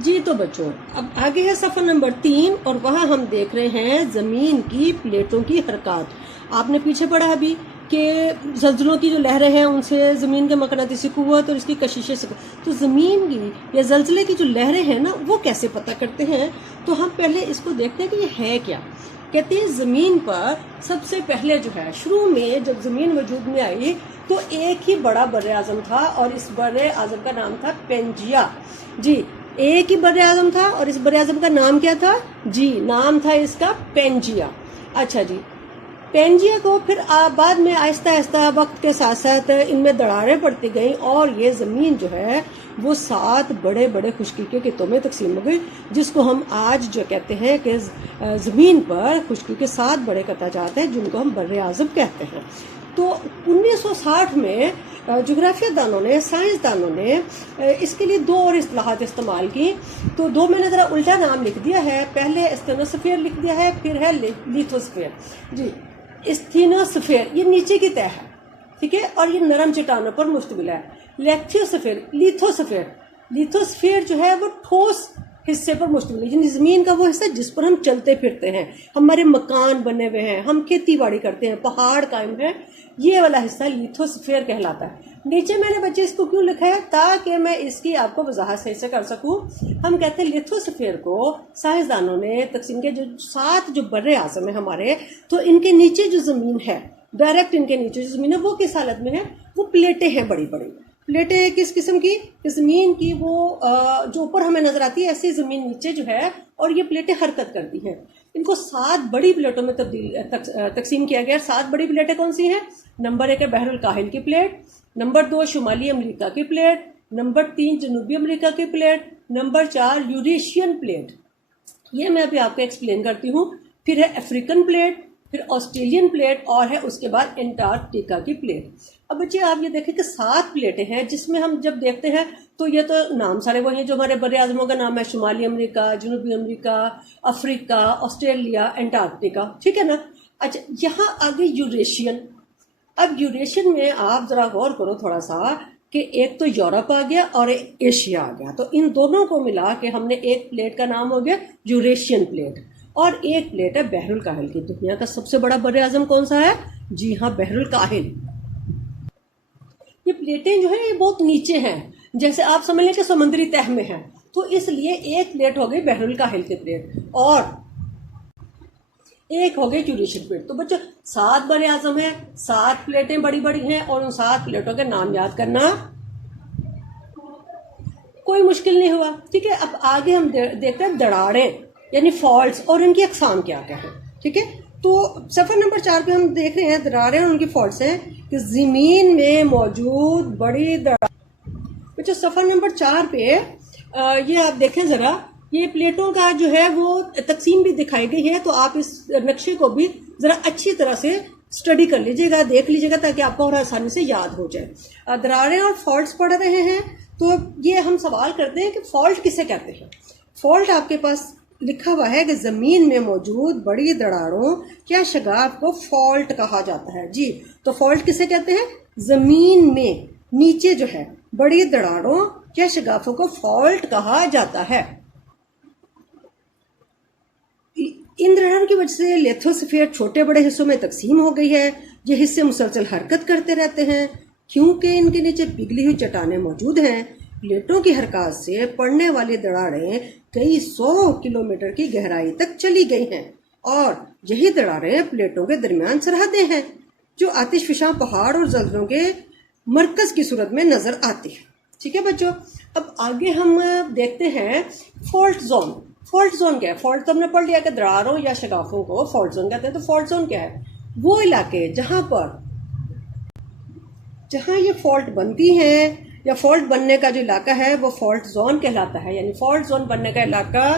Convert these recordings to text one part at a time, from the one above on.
जी तो बच्चों, अब आगे है सफ़र नंबर 3 और वहाँ हम देख रहे हैं ज़मीन की प्लेटों की हरकत। आपने पीछे पढ़ा अभी कि ज़लज़लों की जो लहरें हैं उनसे ज़मीन के मकनातीसी क़ुव्वत और इसकी कशिशें से, तो ज़मीन की या ज़लज़ले की जो लहरें हैं ना वो कैसे पता करते हैं। तो हम पहले इसको देखते हैं कि ये है क्या। कहते हैं ज़मीन पर सबसे पहले जो है शुरू में जब ज़मीन वजूद में आई तो एक ही बड़ा बर्रे आज़म था और इस बर्रे आज़म का नाम था पेंजिया। जी, एक ही बर्रे आज़म था और इस बर्रे आज़म का नाम क्या था? जी, नाम था इसका पेंजिया। अच्छा जी, पेंजिया को फिर बाद में आहिस्ता आहिस्ता वक्त के साथ साथ इनमें दरारें पड़ती गई और ये ज़मीन जो है वो 7 बड़े बड़े खुशकी के खित्तों में तकसीम हो गई, जिसको हम आज जो कहते हैं कि ज़मीन पर खुशकी के 7 बड़े कताजात हैं जिनको हम बर्रे आज़म कहते हैं। तो 1960 में जोग्राफिया दानों ने, साइंसदानों ने इसके लिए 2 और इस्तिलाहात इस्तेमाल की। तो 2 मैंने ज़रा उल्टा नाम लिख दिया है, पहले स्टेनोस्फीयर लिख दिया है, फिर है लिथोस्फीयर। जी, स्टेनोस्फीयर ये नीचे की तह है, ठीक है, और ये नरम चट्टानों पर मुश्तमिल है। लिथोस्फीयर जो है वो ठोस हिस्से पर मुश्तमिल है, यानी ज़मीन का वो हिस्सा जिस पर हम चलते फिरते हैं, हमारे मकान बने हुए हैं, हम खेती बाड़ी करते हैं, पहाड़ कायम है, ये वाला हिस्सा लिथोस्फीयर कहलाता है। नीचे मैंने बच्चे इसको क्यों लिखा है ताकि मैं इसकी आपको वजाहत सही से कर सकूं। हम कहते हैं लिथोस्फीयर को साइंसदानों ने तकसीम के जो 7 जो बर्रे आज़म है हमारे, तो इनके नीचे जो ज़मीन है, डायरेक्ट इनके नीचे जो ज़मीन है वो किस हालत में है? वो प्लेटें हैं, बड़ी बड़ी प्लेटें हैं। किस किस्म की? ज़मीन की वो जो ऊपर हमें नजर आती है ऐसी ज़मीन नीचे जो है, और ये प्लेटें हरकत करती हैं। इनको 7 बड़ी प्लेटों में तकसीम किया गया। 7 बड़ी प्लेटें कौन सी हैं? नंबर 1 है बहरुल काहिल की प्लेट, नंबर 2 शुमाली अमेरिका की प्लेट, नंबर 3 जनूबी अमेरिका की प्लेट, नंबर 4 यूरेशियन प्लेट, ये मैं अभी आपको एक्सप्लेन करती हूँ। फिर है अफ्रीकन प्लेट, फिर ऑस्ट्रेलियन प्लेट और है उसके बाद एंटार्कटिका की प्लेट। अब बच्चे आप ये देखें कि 7 प्लेटें हैं जिसमें हम जब देखते हैं तो ये तो नाम सारे वही हैं जो हमारे बर्रे आज़मों का नाम है, शुमाली अमेरिका, जनूबी अमेरिका, अफ्रीका, ऑस्ट्रेलिया, एंटार्कटिका, ठीक है ना। अच्छा, यहाँ आगे यूरेशियन। अब यूरेशियन में आप जरा गौर करो थोड़ा सा कि एक तो यूरोप आ गया और एक एशिया आ गया, तो इन दोनों को मिला के हमने एक प्लेट का नाम हो गया यूरेशियन प्लेट, और एक प्लेट है बहरुल काहिल की। दुनिया का सबसे बड़ा बर्रे आज़म कौन सा है? जी हाँ, बहरुल काहिल। ये प्लेटें जो है ये बहुत नीचे हैं, जैसे आप समझ लें कि समुद्री तह में है, तो इसलिए एक प्लेट हो गई बहरुल काहिल की प्लेट और एक हो गई यूरेशियन प्लेट। तो बच्चों 7 बर्रे आज़म है, 7 प्लेटें बड़ी बड़ी हैं और उन 7 प्लेटों के नाम याद करना कोई मुश्किल नहीं हुआ, ठीक है। अब आगे हम देखते हैं दरारें यानी फॉल्ट्स और इनकी अकसाम क्या क्या है, ठीक है। तो सफ़र नंबर 4 पे हम देख रहे हैं दरारें और उनकी फॉल्ट्स हैं कि ज़मीन में मौजूद बड़ी दरार। बच्चों सफ़र नंबर 4 पे ये आप देखें ज़रा, ये प्लेटों का जो है वो तकसीम भी दिखाई गई है, तो आप इस नक्शे को भी ज़रा अच्छी तरह से स्टडी कर लीजिएगा, देख लीजिएगा, ताकि आपको और आसानी से याद हो जाए। दरारें और फॉल्ट्स पढ़ रहे हैं तो ये हम सवाल करते हैं कि फॉल्ट किसे कहते हैं। फॉल्ट आपके पास लिखा हुआ है कि ज़मीन में मौजूद बड़ी दरारों या शगाफ को फॉल्ट कहा जाता है। जी, तो फॉल्ट किसे कहते हैं? ज़मीन में नीचे जो है बड़ी दरारों या शगाफों को फॉल्ट कहा जाता है। इन दरारों की वजह से लिथोस्फीयर छोटे बड़े हिस्सों में तकसीम हो गई है। ये हिस्से मुसलसल हरकत करते रहते हैं क्योंकि इनके नीचे पिघली हुई चट्टानें मौजूद हैं। प्लेटों की हरकत से पड़ने वाली दरारें कई 100 किलोमीटर की गहराई तक चली गई हैं और यही दरारें प्लेटों के दरमियान सरहदें हैं जो आतिशफशां पहाड़ और ज़लज़लों के मरकज़ की सूरत में नजर आती है, ठीक है बच्चों। अब आगे हम देखते हैं फॉल्ट जोन। फॉल्ट जोन क्या है? फॉल्ट तो हमने पढ़ लिया कि दरारों या शगाफों को फॉल्ट जोन कहते हैं। तो फॉल्ट जोन क्या है? वो इलाके जहां ये फॉल्ट बनती हैं या फॉल्ट बनने का जो इलाका है वो फॉल्ट जोन कहलाता है। यानी फॉल्ट जोन बनने का इलाका,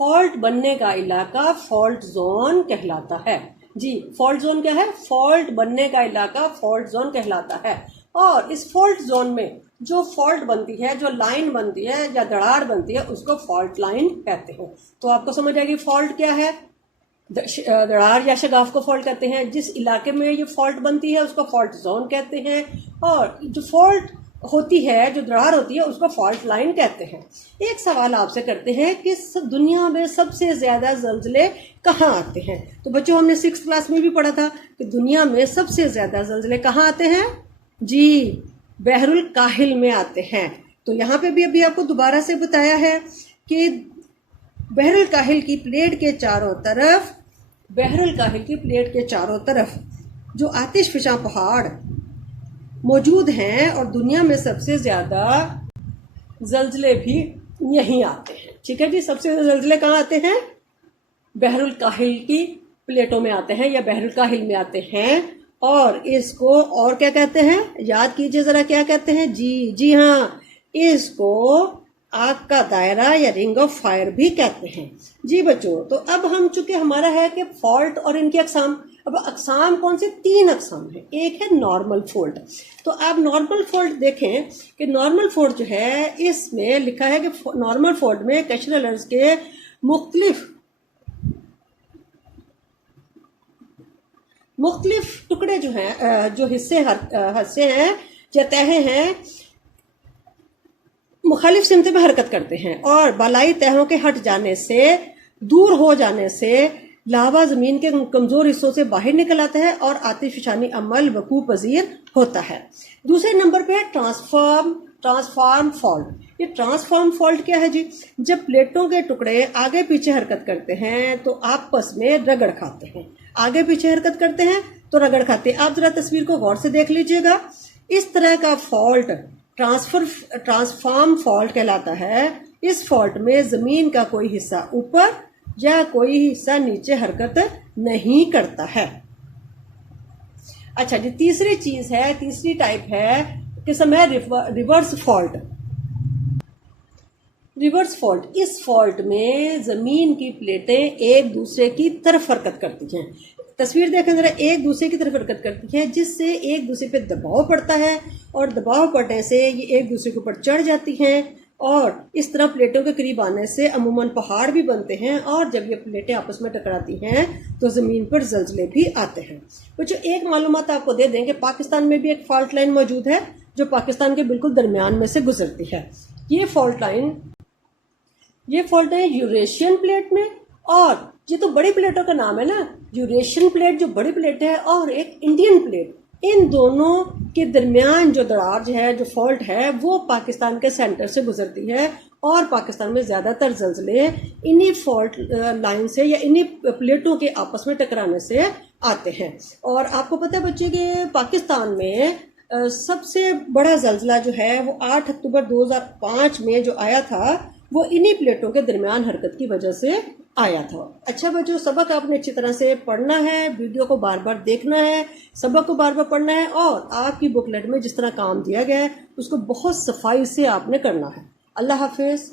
फॉल्ट बनने का इलाका फॉल्ट जोन कहलाता है। जी, फॉल्ट जोन क्या है? फॉल्ट बनने का इलाका फॉल्ट जोन कहलाता है। और इस फॉल्ट जोन में जो फॉल्ट बनती है, जो लाइन बनती है या दरार बनती है, उसको फॉल्ट लाइन कहते हैं। तो आपको समझ आएगी फॉल्ट क्या है। दरार या शगाफ को फॉल्ट कहते हैं। जिस इलाके में ये फॉल्ट बनती है उसको फॉल्ट जोन कहते हैं। और जो फॉल्ट होती है, जो दरार होती है, उसको फॉल्ट लाइन कहते हैं। एक सवाल आपसे करते हैं कि दुनिया में सबसे ज्यादा जल्जले कहाँ आते हैं। तो बच्चों, हमने 6th क्लास में भी पढ़ा था कि दुनिया में सबसे ज्यादा जल्जले कहाँ आते हैं जी, बहरुल काहिल में आते हैं। तो यहाँ पे भी अभी आपको दोबारा से बताया है कि बहरुल काहिल की प्लेट के चारों तरफ, बहरुल काहिल की प्लेट के चारों तरफ जो आतिशफिशा पहाड़ मौजूद हैं और दुनिया में सबसे ज्यादा जल्जले भी यहीं आते हैं। ठीक है जी, सबसे ज्यादा जल्जले कहाँ आते हैं? बहरुल काहिल की प्लेटों में आते हैं या बहरुल काहिल में आते हैं। और इसको और क्या कहते हैं, याद कीजिए जरा, क्या कहते हैं जी हाँ, इसको आग का दायरा या रिंग ऑफ फायर भी कहते हैं जी बच्चों। तो अब हम चूंकि हमारा है कि फॉल्ट और इनकी अकसाम, अब अकसाम कौन से? 3 अकसाम है। एक है नॉर्मल फॉल्ट। तो आप नॉर्मल फॉल्ट देखें कि नॉर्मल फॉल्ट जो है, इसमें लिखा है कि नॉर्मल फॉल्ट में कैशनलर्स के मुख्तलिफ टुकड़े जो हैं, जो हिस्से हैं या तहें हैं, मुखालिफ सिमत में हरकत करते हैं और बालाई तहों के हट जाने से, दूर हो जाने से लावा जमीन के कमजोर हिस्सों से बाहर निकल आता है और आतिशफशानी अमल वकू पजीर होता है। दूसरे नंबर पे है ट्रांसफॉर्म फॉल्ट। ये ट्रांसफॉर्म फॉल्ट क्या है जी? जब प्लेटों के टुकड़े आगे पीछे हरकत करते हैं तो आपस में रगड़ खाते हैं। आगे पीछे हरकत करते हैं तो रगड़ खाते हैं। आप जरा तस्वीर को गौर से देख लीजिएगा। इस तरह का फॉल्ट ट्रांसफॉर्म फॉल्ट कहलाता है। इस फॉल्ट में जमीन का कोई हिस्सा ऊपर या कोई हिस्सा नीचे हरकत नहीं करता है। अच्छा जी, तीसरी टाइप है, किस्म है रिवर्स फॉल्ट। रिवर्स फॉल्ट, इस फॉल्ट में जमीन की प्लेटें एक दूसरे की तरफ हरकत करती हैं। तस्वीर देखें जरा, एक दूसरे की तरफ हरकत करती हैं, जिससे एक दूसरे पे दबाव पड़ता है और दबाव पड़ने से ये एक दूसरे के ऊपर चढ़ जाती हैं और इस तरह प्लेटों के करीब आने से अमूमन पहाड़ भी बनते हैं और जब ये प्लेटें आपस में टकराती हैं तो ज़मीन पर जल्जले भी आते हैं। बच्चों, एक मालूमात आपको दे दें कि पाकिस्तान में भी एक फॉल्ट लाइन मौजूद है जो पाकिस्तान के बिल्कुल दरमियान में से गुजरती है। ये फॉल्ट लाइन यूरेशियन प्लेट में, और ये तो बड़ी प्लेटों का नाम है ना, यूरेशियन प्लेट जो बड़ी प्लेट है और एक इंडियन प्लेट, इन दोनों के दरमियान जो दरार जो है, जो फॉल्ट है, वो पाकिस्तान के सेंटर से गुजरती है और पाकिस्तान में ज्यादातर जल्जले इन्हीं फॉल्ट लाइन से या इन्हीं प्लेटों के आपस में टकराने से आते हैं। और आपको पता है बच्चे कि पाकिस्तान में सबसे बड़ा जल्जला जो है वो 8 अक्टूबर 2005 में जो आया था, वो इन्हीं प्लेटों के दरमियान हरकत की वजह से आया था। अच्छा बच्चों, सबक आपने अच्छी तरह से पढ़ना है, वीडियो को बार बार देखना है, सबक को बार बार पढ़ना है और आपकी बुकलेट में जिस तरह काम दिया गया है उसको बहुत सफाई से आपने करना है। अल्लाह हाफिज।